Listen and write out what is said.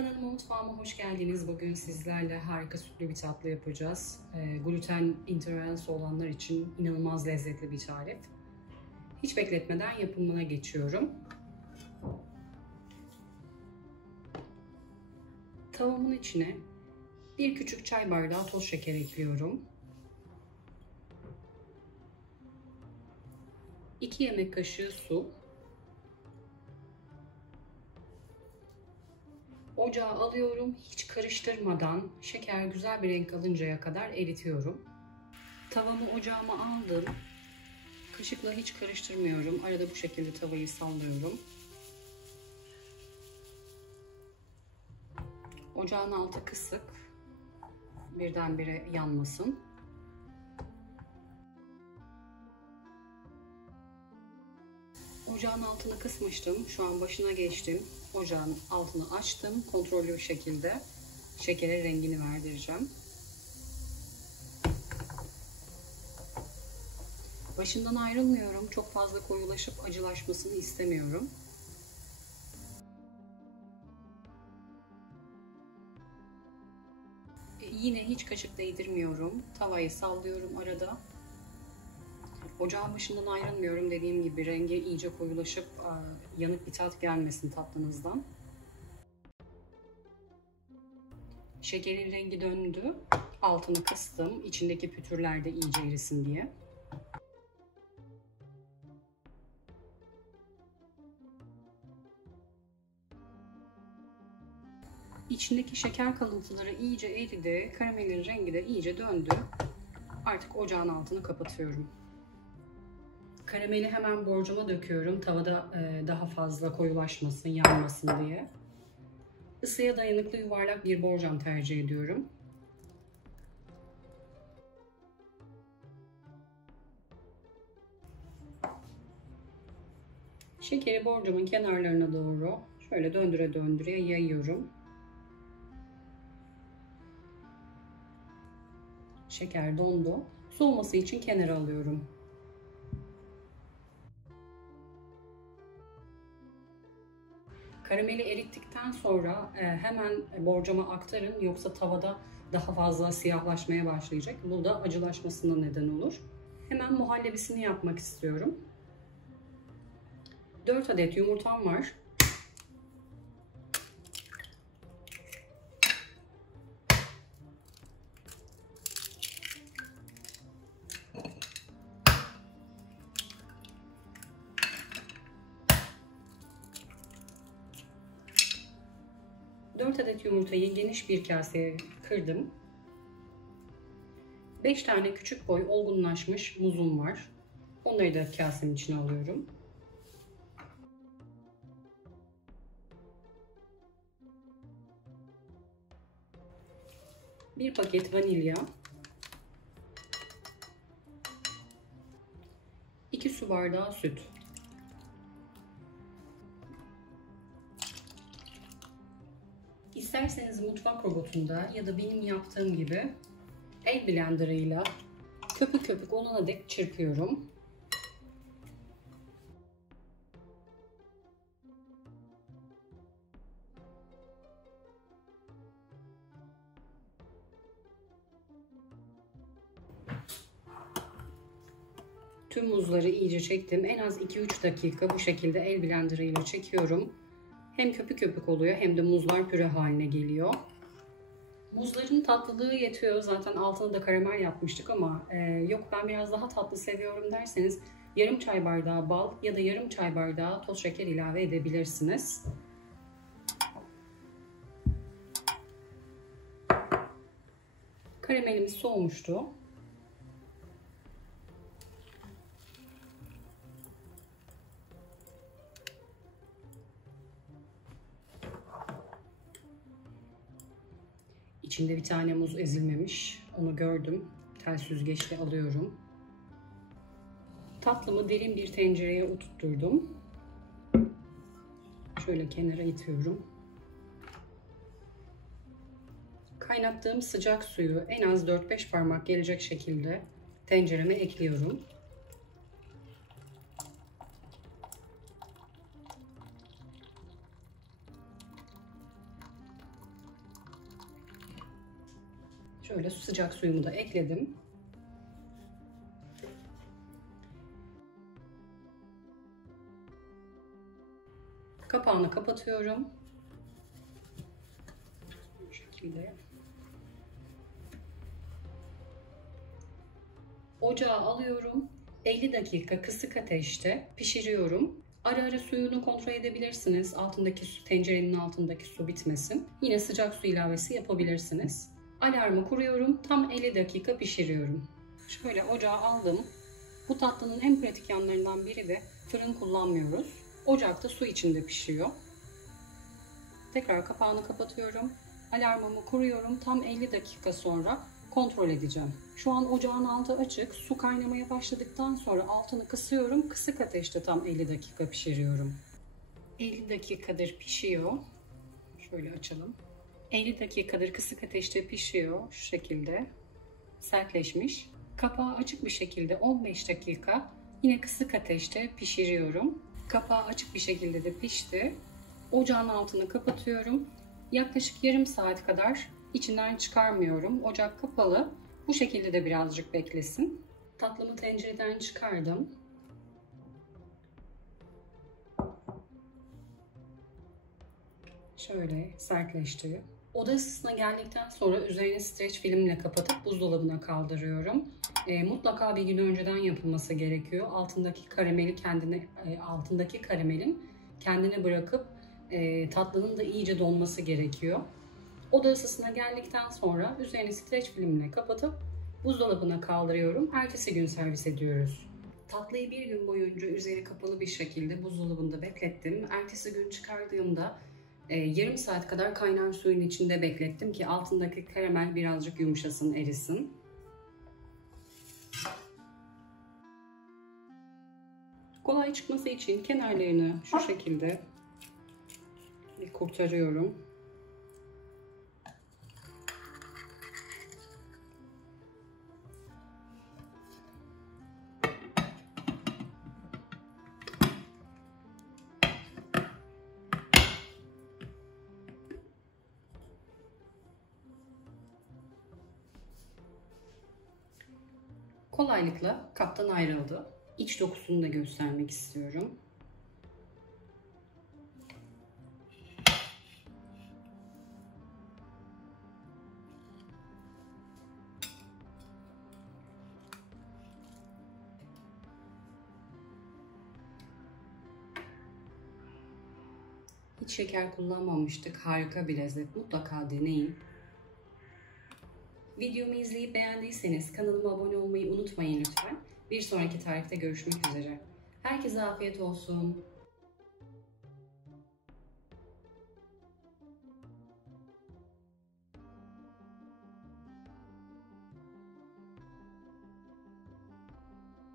Kanalıma, mutfağıma hoş geldiniz. Bugün sizlerle harika sütlü bir tatlı yapacağız. Gluten intoleransı olanlar için inanılmaz lezzetli bir tarif. Hiç bekletmeden yapımına geçiyorum. Tavamın içine bir küçük çay bardağı toz şeker ekliyorum. 2 yemek kaşığı su. Ocağa alıyorum. Hiç karıştırmadan şeker güzel bir renk alıncaya kadar eritiyorum. Tavamı ocağıma aldım. Kaşıkla hiç karıştırmıyorum. Arada bu şekilde tavayı sallıyorum. Ocağın altı kısık. Birdenbire yanmasın. Ocağın altını kısmıştım. Şu an başına geçtim. Ocağın altını açtım. Kontrollü bir şekilde şekere rengini verdireceğim. Başından ayrılmıyorum. Çok fazla koyulaşıp acılaşmasını istemiyorum. Yine hiç kaşık değdirmiyorum. Tavayı sallıyorum arada. Ocağın başından ayrılmıyorum. Dediğim gibi rengi iyice koyulaşıp yanık bir tat gelmesin tatlınızdan. Şekerin rengi döndü. Altını kıstım. İçindeki pütürler de iyice erisin diye. İçindeki şeker kalıntıları iyice eridi. Karamelin rengi de iyice döndü. Artık ocağın altını kapatıyorum. Karameli hemen borcama döküyorum. Tavada daha fazla koyulaşmasın, yanmasın diye. Isıya dayanıklı yuvarlak bir borcam tercih ediyorum. Şekeri borcamın kenarlarına doğru şöyle döndüre döndüre yayıyorum. Şeker dondu. Soğuması için kenara alıyorum. Karameli erittikten sonra hemen borcama aktarın, yoksa tavada daha fazla siyahlaşmaya başlayacak. Bu da acılaşmasına neden olur. Hemen muhallebisini yapmak istiyorum. 4 adet yumurtam var. Dört adet yumurtayı geniş bir kaseye kırdım. 5 tane küçük boy olgunlaşmış muzum var. Onları da kasenin içine alıyorum. Bir paket vanilya. 2 su bardağı süt. İsterseniz mutfak robotunda ya da benim yaptığım gibi el blenderıyla köpük köpük olana dek çırpıyorum. Tüm muzları iyice çektim. En az 2-3 dakika bu şekilde el blenderıyla çekiyorum. Hem köpük köpük oluyor hem de muzlar püre haline geliyor. Muzların tatlılığı yetiyor. Zaten altına da karamel yapmıştık ama yok ben biraz daha tatlı seviyorum derseniz yarım çay bardağı bal ya da yarım çay bardağı toz şeker ilave edebilirsiniz. Karamelimiz soğumuştu. İçinde bir tane muz ezilmemiş. Onu gördüm. Tel süzgeçle alıyorum. Tatlımı derin bir tencereye oturtturdum. Şöyle kenara itiyorum. Kaynattığım sıcak suyu en az 4-5 parmak gelecek şekilde tencereme ekliyorum. Şöyle sıcak suyumu da ekledim. Kapağını kapatıyorum. Bu şekilde. Ocağa alıyorum. 50 dakika kısık ateşte pişiriyorum. Ara ara suyunu kontrol edebilirsiniz. Tencerenin altındaki su bitmesin. Yine sıcak su ilavesi yapabilirsiniz. Alarmı kuruyorum. Tam 50 dakika pişiriyorum. Şöyle ocağa aldım. Bu tatlının en pratik yanlarından biri de fırın kullanmıyoruz. Ocakta su içinde pişiyor. Tekrar kapağını kapatıyorum. Alarmımı kuruyorum. Tam 50 dakika sonra kontrol edeceğim. Şu an ocağın altı açık. Su kaynamaya başladıktan sonra altını kısıyorum. Kısık ateşte tam 50 dakika pişiriyorum. 50 dakikadır pişiyor. Şöyle açalım. 50 dakikadır kısık ateşte pişiyor. Şu şekilde sertleşmiş. Kapağı açık bir şekilde 15 dakika yine kısık ateşte pişiriyorum. Kapağı açık bir şekilde de pişti. Ocağın altını kapatıyorum. Yaklaşık yarım saat kadar içinden çıkarmıyorum. Ocak kapalı. Bu şekilde de birazcık beklesin. Tatlımı tencereden çıkardım. Şöyle sertleşti. Oda ısısına geldikten sonra üzerine streç filmle kapatıp buzdolabına kaldırıyorum. Mutlaka bir gün önceden yapılması gerekiyor. Altındaki karamelin kendine bırakıp tatlının da iyice donması gerekiyor. Oda ısısına geldikten sonra üzerine streç filmle kapatıp buzdolabına kaldırıyorum. Ertesi gün servis ediyoruz. Tatlıyı bir gün boyunca üzeri kapalı bir şekilde buzdolabında beklettim. Ertesi gün çıkardığımda yarım saat kadar kaynar suyun içinde beklettim ki altındaki karamel birazcık yumuşasın, erisin. Kolay çıkması için kenarlarını şu şekilde kurtarıyorum. Kolaylıkla kaptan ayrıldı. İç dokusunu da göstermek istiyorum. Hiç şeker kullanmamıştık. Harika bir lezzet. Mutlaka deneyin. Videomu izleyip beğendiyseniz kanalıma abone olmayı unutmayın lütfen. Bir sonraki tarifte görüşmek üzere. Herkese afiyet olsun.